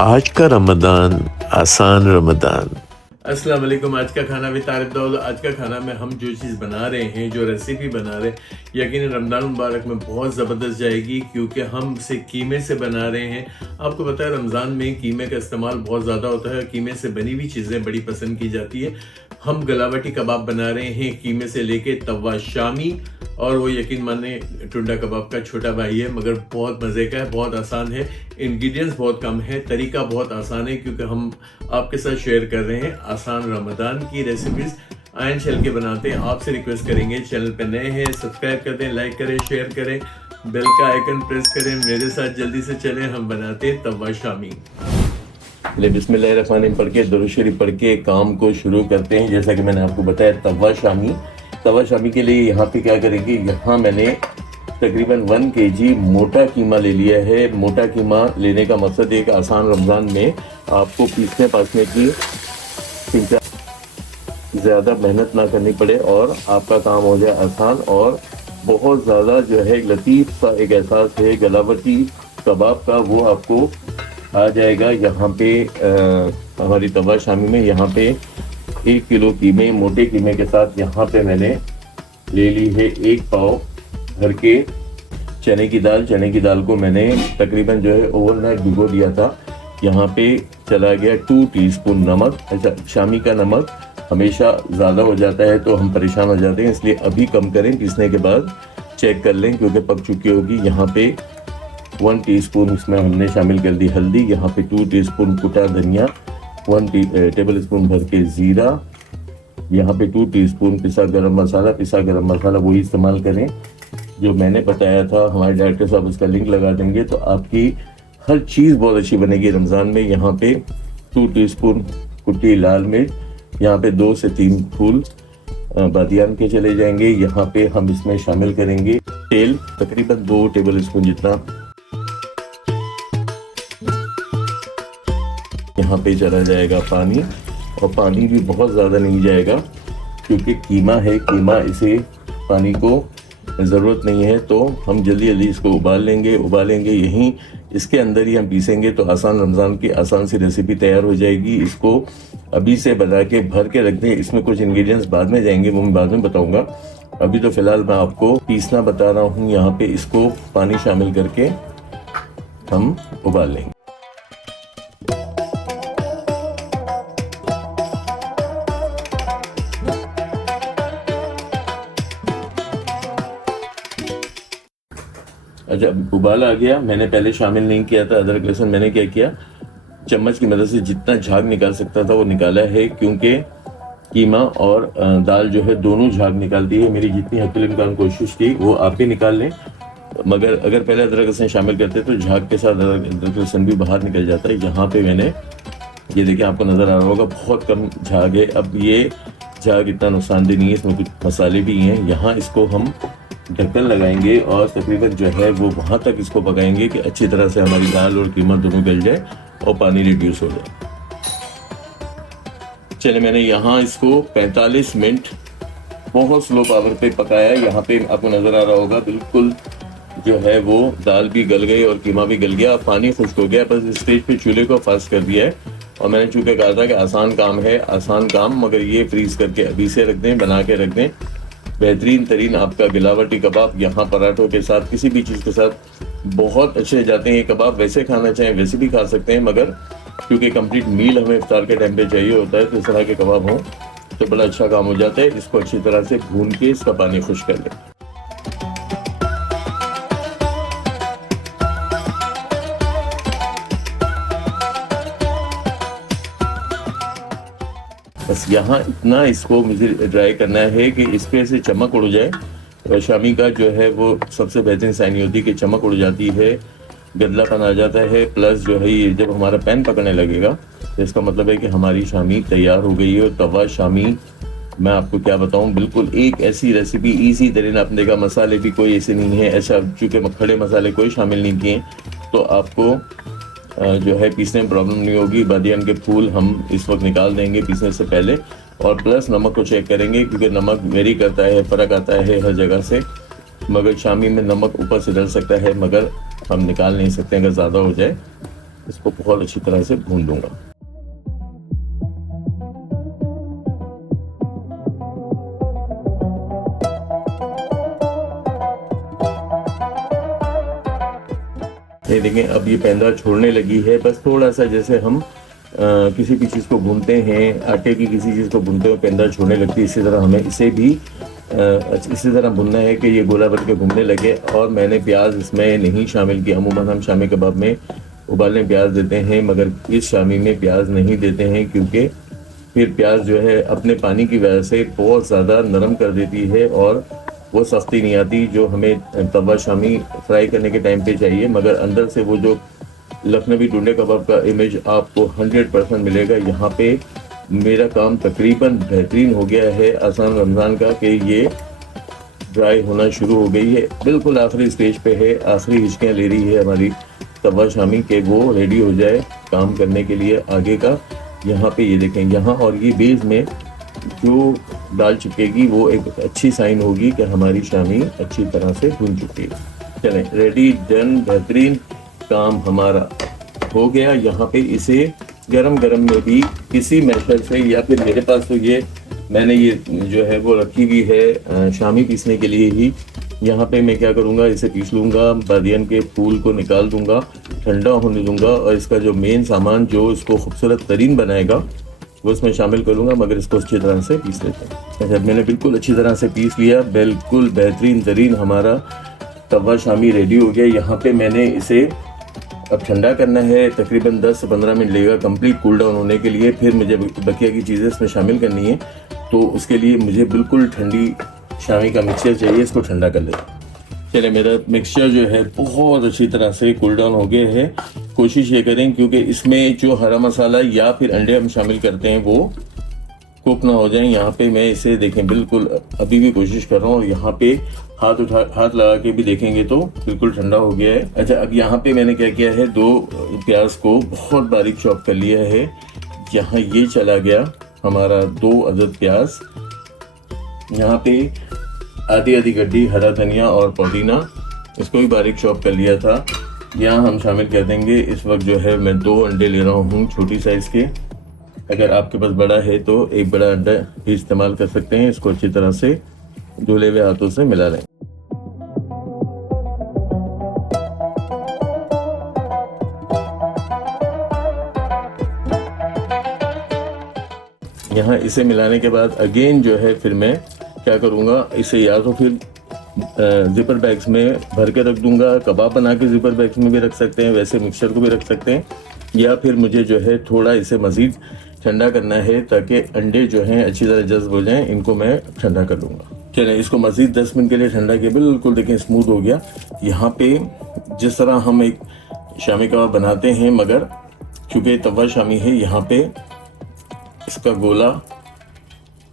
आज का रमज़ान आसान रमज़ान। अस्सलाम वालेकुम। आज का खाना भी तारिफ दाऊद। आज का खाना में हम जो चीज़ बना रहे हैं, जो रेसिपी बना रहे हैं, यकीन रमज़ान मुबारक में बहुत ज़बरदस्त जाएगी, क्योंकि हम इसे कीमे से बना रहे हैं। आपको पता है रमज़ान में कीमे का इस्तेमाल बहुत ज़्यादा होता है। कीमे से बनी हुई चीज़ें बड़ी पसंद की जाती है। हम गलावटी कबाब बना रहे हैं कीमे से लेके तवा शामी, और वो यकीन माने टुंडा कबाब का छोटा भाई है, मगर बहुत मज़े का है, बहुत आसान है। इंग्रेडिएंट्स बहुत कम है, तरीका बहुत आसान है, क्योंकि हम आपके साथ शेयर कर रहे हैं आसान रमज़ान की रेसिपीज़। आयन चल के बनाते हैं। आपसे रिक्वेस्ट करेंगे, चैनल पर नए हैं सब्सक्राइब कर दें, लाइक करें, शेयर करें, बेल का आइकन प्रेस करें। मेरे साथ जल्दी से चलें, हम बनाते हैं तवा शामी। बिस्मिल्लाहिर्रहमानिर्रहीम पढ़ के, दुरूद शरीफ पढ़ के काम को शुरू करते हैं। जैसा कि मैंने आपको बताया तवा शामी के लिए यहाँ पे क्या करेंगे, यहाँ मैंने तकरीबन 1 kg मोटा कीमा ले लिया है। मोटा कीमा लेने का मकसद एक आसान रमज़ान में आपको पीसने पासने की ज़्यादा मेहनत ना करनी पड़े और आपका काम हो जाए आसान, और बहुत ज़्यादा जो है लतीफ़ सा एक एहसास है गलावटी कबाब का, वो आपको आ जाएगा। यहाँ पे हमारी तवा शामी में यहाँ पे 1 किलो कीमे, मोटे कीमे के साथ यहाँ पे मैंने ले ली है 1 पाव भर के चने की दाल को मैंने तकरीबन जो है ओवरनाइट भिगो दिया था। यहाँ पे चला गया 2 टीस्पून नमक। अच्छा, शामी का नमक हमेशा ज़्यादा हो जाता है तो हम परेशान हो जाते हैं, इसलिए अभी कम करें, पीसने के बाद चेक कर लें क्योंकि पक चुकी होगी। यहाँ पे 1 टीस्पून इसमें हमने शामिल कर दी हल्दी, यहाँ पे 2 टीस्पून कुटा धनिया, 1 टेबल स्पून भर के ज़ीरा, यहाँ पे 2 टीस्पून पिसा गरम मसाला वही इस्तेमाल करें जो मैंने बताया था। हमारे डायरेक्टर साहब उसका लिंक लगा देंगे, तो आपकी हर चीज़ बहुत अच्छी बनेगी रमज़ान में। यहाँ पे 2 टीस्पून कुटी लाल मिर्च, यहाँ पे 2 से 3 फूल बादियान के चले जाएंगे। यहाँ पे हम इसमें शामिल करेंगे तेल, तकरीबन 2 टेबल स्पून जितना। यहाँ पे चला जाएगा पानी, और पानी भी बहुत ज़्यादा नहीं जाएगा क्योंकि कीमा है, इसे पानी को ज़रूरत नहीं है, तो हम जल्दी इसको उबालेंगे यहीं इसके अंदर ही हम पीसेंगे, तो आसान रमज़ान की आसान सी रेसिपी तैयार हो जाएगी। इसको अभी से बना के भर के रख दें। इसमें कुछ इंग्रेडिएंट्स बाद में जाएंगे, वो मैं बाद में बताऊंगा। अभी तो फिलहाल मैं आपको पीसना बता रहा हूँ। यहाँ पे इसको पानी शामिल करके हम उबाल लेंगे। अच्छा, उबाल आ गया। मैंने पहले शामिल नहीं किया था अदरक लहसुन। मैंने क्या किया, चम्मच की मदद से जितना झाग निकाल सकता था वो निकाला है, क्योंकि कीमा और दाल जो है दोनों झाग निकालती है। मेरी जितनी हकील इम्कान कोशिश की वो आप भी निकाल लें, मगर अगर पहले अदरक लहसुन शामिल करते तो झाग के साथ अदरक लहसुन भी बाहर निकल जाता है। यहाँ पे मैंने ये देखिए, आपको नज़र आ रहा होगा बहुत कम झाग है। अब ये झाग इतना नुकसानदेह नहीं है, इसमें कुछ मसाले भी हैं। यहाँ इसको हम ढक्कन लगाएंगे और तकरीबन जो है वो वहाँ तक इसको पकाएंगे कि अच्छी तरह से हमारी दाल और कीमा दोनों गल जाए और पानी रिड्यूस हो जाए। चले, मैंने यहाँ इसको 45 मिनट बहुत स्लो पावर पे पकाया। यहाँ पे आपको नज़र आ रहा होगा बिल्कुल जो है वो दाल भी गल गई और कीमा भी गल गया, पानी खुश्क हो गया। बस इस स्टेज पे चूल्हे को फास्ट कर दिया है, और मैंने चूँकि कहा था कि आसान काम है, आसान काम, मगर ये फ्रीज करके अभी से रख दें, बना के रख दें। बेहतरीन तरीन आपका गिलावटी कबाब यहाँ पराठों के साथ, किसी भी चीज़ के साथ बहुत अच्छे जाते हैं। ये कबाब वैसे खाना चाहें वैसे भी खा सकते हैं, मगर क्योंकि कंप्लीट मील हमें इफ्तार के टाइम पे चाहिए होता है, तो इस तरह के कबाब हों तो बड़ा अच्छा काम हो जाता है। इसको अच्छी तरह से भून के इसका पानी खुश कर लें। बस यहाँ इतना इसको मुझे ड्राई करना है कि इस पे से चमक उड़ जाए। शामी का जो है वो सबसे बेहतरीन साइन होती है कि चमक उड़ जाती है, गदलापन आ जाता है, प्लस जो है ये जब हमारा पैन पकड़ने लगेगा तो इसका मतलब है कि हमारी शामी तैयार हो गई है। और तवा शामी मैं आपको क्या बताऊं, बिल्कुल एक ऐसी रेसिपी इजी तरीन। आपने देखा मसाले भी कोई ऐसे नहीं है, ऐसा चूँकि खड़े मसाले कोई शामिल नहीं किए, तो आपको जो है पीसने में प्रॉब्लम नहीं होगी। बादियान के फूल हम इस वक्त निकाल देंगे पीसने से पहले, और प्लस नमक को चेक करेंगे क्योंकि नमक वेरी करता है, फ़र्क आता है हर जगह से। मगर शामी में नमक ऊपर से डल सकता है, मगर हम निकाल नहीं सकते अगर ज़्यादा हो जाए। इसको बहुत अच्छी तरह से भून लूँगा। ये देखें अब ये पेंदा छोड़ने लगी है। बस थोड़ा सा जैसे हम किसी भी चीज़ को भूनते हैं, आटे की किसी चीज़ को भूनते हुए पेंदा छोड़ने लगती है, इसी तरह हमें इसे भी इसी तरह भुनना है कि ये गोला बन के घूमने लगे। और मैंने प्याज इसमें नहीं शामिल किया। अमूमन हम शामी कबाब में उबालने प्याज देते हैं, मगर इस शामी में प्याज नहीं देते हैं, क्योंकि फिर प्याज जो है अपने पानी की वजह से बहुत ज़्यादा नरम कर देती है और वो सख्ती नहीं आती जो हमें तवा शामी फ्राई करने के टाइम पे चाहिए। मगर अंदर से वो जो लखनवी टुंडे कबाब का इमेज आपको 100% मिलेगा। यहाँ पे मेरा काम तकरीबन बेहतरीन हो गया है आसान रमज़ान का, कि ये ड्राई होना शुरू हो गई है, बिल्कुल आखिरी स्टेज पे है, आखिरी हिचकियाँ ले रही है हमारी तवा शामी के वो रेडी हो जाए काम करने के लिए आगे का। यहाँ पे ये देखें, यहाँ और ये बेस में जो दाल चिपकेगी वो एक अच्छी साइन होगी कि हमारी शामी अच्छी तरह से भून चुकी है। चलें, रेडी, डन, बेहतरीन काम हमारा हो गया। यहाँ पे इसे गरम गरम में भी किसी मैशर से, या फिर मेरे पास तो ये मैंने ये जो है वो रखी हुई है शामी पीसने के लिए ही। यहाँ पे मैं क्या करूँगा, इसे पीस लूँगा, बादियन के फूल को निकाल दूँगा, ठंडा होने दूँगा, और इसका जो मेन सामान जो इसको खूबसूरत तरीन बनाएगा वो इसमें शामिल करूँगा। मगर इसको अच्छी तरह से पीस लेते हैं। अच्छा, मैंने बिल्कुल अच्छी तरह से पीस लिया, बिल्कुल बेहतरीन तरीन हमारा तवा शामी रेडी हो गया। यहाँ पे मैंने इसे अब ठंडा करना है, तकरीबन 10 से 15 मिनट लगेगा कंप्लीट कूल डाउन होने के लिए। फिर मुझे बकिया की चीज़ें इसमें शामिल करनी है, तो उसके लिए मुझे बिल्कुल ठंडी शामी का मिक्सचर चाहिए, इसको ठंडा कर लेते। चले, मेरा मिक्सचर जो है बहुत अच्छी तरह से कूल डाउन हो गया है। कोशिश ये करें क्योंकि इसमें जो हरा मसाला या फिर अंडे हम शामिल करते हैं वो कुक ना हो जाए। यहाँ पे मैं इसे देखें बिल्कुल अभी भी कोशिश कर रहा हूँ, और यहाँ पे हाथ लगा के भी देखेंगे तो बिल्कुल ठंडा हो गया है। अच्छा, अब यहाँ पे मैंने क्या किया है, 2 प्याज को बहुत बारीक चॉप कर लिया है। यहाँ ये चला गया हमारा 2 अदद प्याज। यहाँ पे आधी गड्डी हरा धनिया और पुदीना, इसको भी बारीक चॉप कर लिया था। यहाँ हम शामिल कर देंगे इस वक्त जो है मैं 2 अंडे ले रहा हूँ छोटी साइज़ के। अगर आपके पास बड़ा है तो एक बड़ा अंडा भी इस्तेमाल कर सकते हैं। इसको अच्छी तरह से धुले हुए हाथों से मिला लें। यहाँ इसे मिलाने के बाद अगेन जो है फिर मैं क्या करूँगा, इसे या तो फिर जिपर बैग्स में भर के रख दूंगा, कबाब बना के जिपर बैग्स में भी रख सकते हैं, वैसे मिक्सचर को भी रख सकते हैं, या फिर मुझे जो है थोड़ा इसे मज़ीद ठंडा करना है ताकि अंडे जो हैं अच्छी तरह जज्ब हो जाएं। इनको मैं ठंडा कर लूँगा। चलें, इसको मज़ीद 10 मिनट के लिए ठंडा किया, बिल्कुल देखें स्मूथ हो गया। यहाँ पे जिस तरह हम एक शामी कबाब बनाते हैं, मगर चूँकि तवा शामी है, यहाँ पे इसका गोला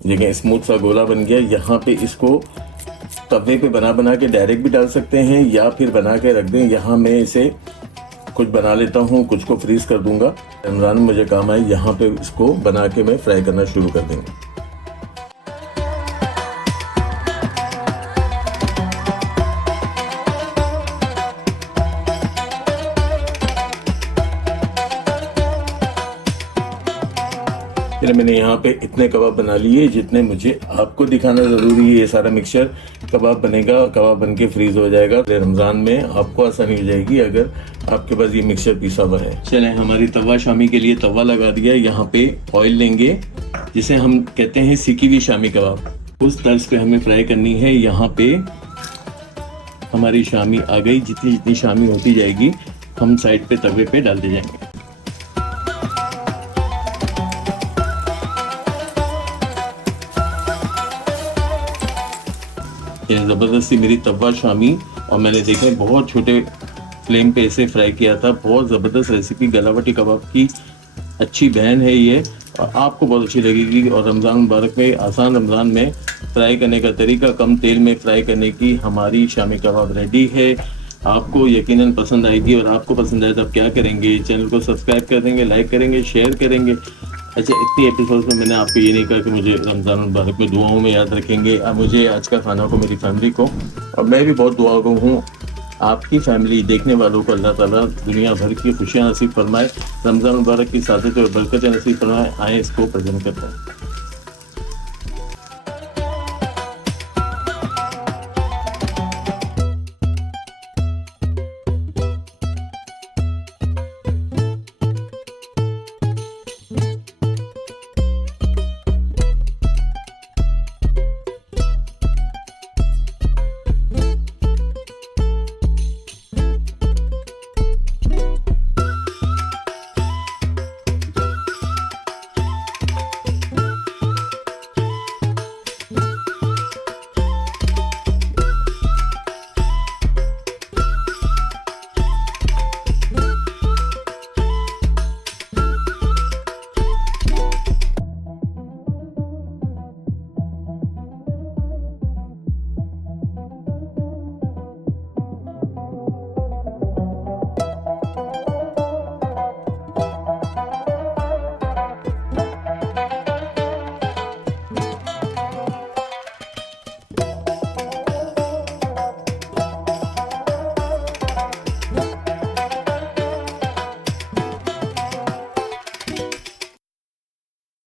देखें स्मूथ सा गोला बन गया। यहाँ पे इसको तवे पे बना के डायरेक्ट भी डाल सकते हैं या फिर बना के रख दें। यहाँ मैं इसे कुछ बना लेता हूँ, कुछ को फ्रीज कर दूंगा, रमज़ान में मुझे काम आए। यहाँ पे इसको बना के मैं फ्राई करना शुरू कर देंगे। फिर मैंने यहाँ पे इतने कबाब बना लिए जितने मुझे आपको दिखाना ज़रूरी है। ये सारा मिक्सचर कबाब बनेगा, कबाब बन के फ्रीज हो जाएगा। रमज़ान में आपको आसानी हो जाएगी अगर आपके पास ये मिक्सचर पिसा हुआ है। चलें, हमारी तवा शामी के लिए तवा लगा दिया। यहाँ पे ऑयल लेंगे, जिसे हम कहते हैं सिकी हुई शामी कबाब, उस तर्ज पे हमें फ्राई करनी है। यहाँ पे हमारी शामी आ गई। जितनी जितनी शामी होती जाएगी हम साइड पे तवे पे डालते जाएंगे। ये ज़बरदस्ती मेरी तवा शामी, और मैंने देखा बहुत छोटे फ्लेम पे इसे फ्राई किया था। बहुत ज़बरदस्त रेसिपी गलावटी कबाब की अच्छी बहन है ये, और आपको बहुत अच्छी लगेगी। और रमज़ान मुबारक में, आसान रमज़ान में फ्राई करने का तरीका, कम तेल में फ्राई करने की हमारी शामी कबाब रेडी है। आपको यकीनन पसंद आएगी, और आपको पसंद आए तो आप क्या करेंगे, चैनल को सब्सक्राइब कर देंगे, लाइक करेंगे, शेयर करेंगे। अच्छा, इतनी एपिसोड में मैंने आपको ये नहीं कहा कि मुझे रमज़ान मुबारक में दुआओं में याद रखेंगे। अब मुझे आज का खाना को, मेरी फैमिली को, और मैं भी बहुत दुआ को हूँ आपकी फैमिली देखने वालों को अल्लाह ताला दुनिया भर की खुशियाँ नसीब फरमाए, रमज़ान मुबारक की सादत और बरकतें नसीब फरमाए। आए इसको प्रेजेंट करते हैं।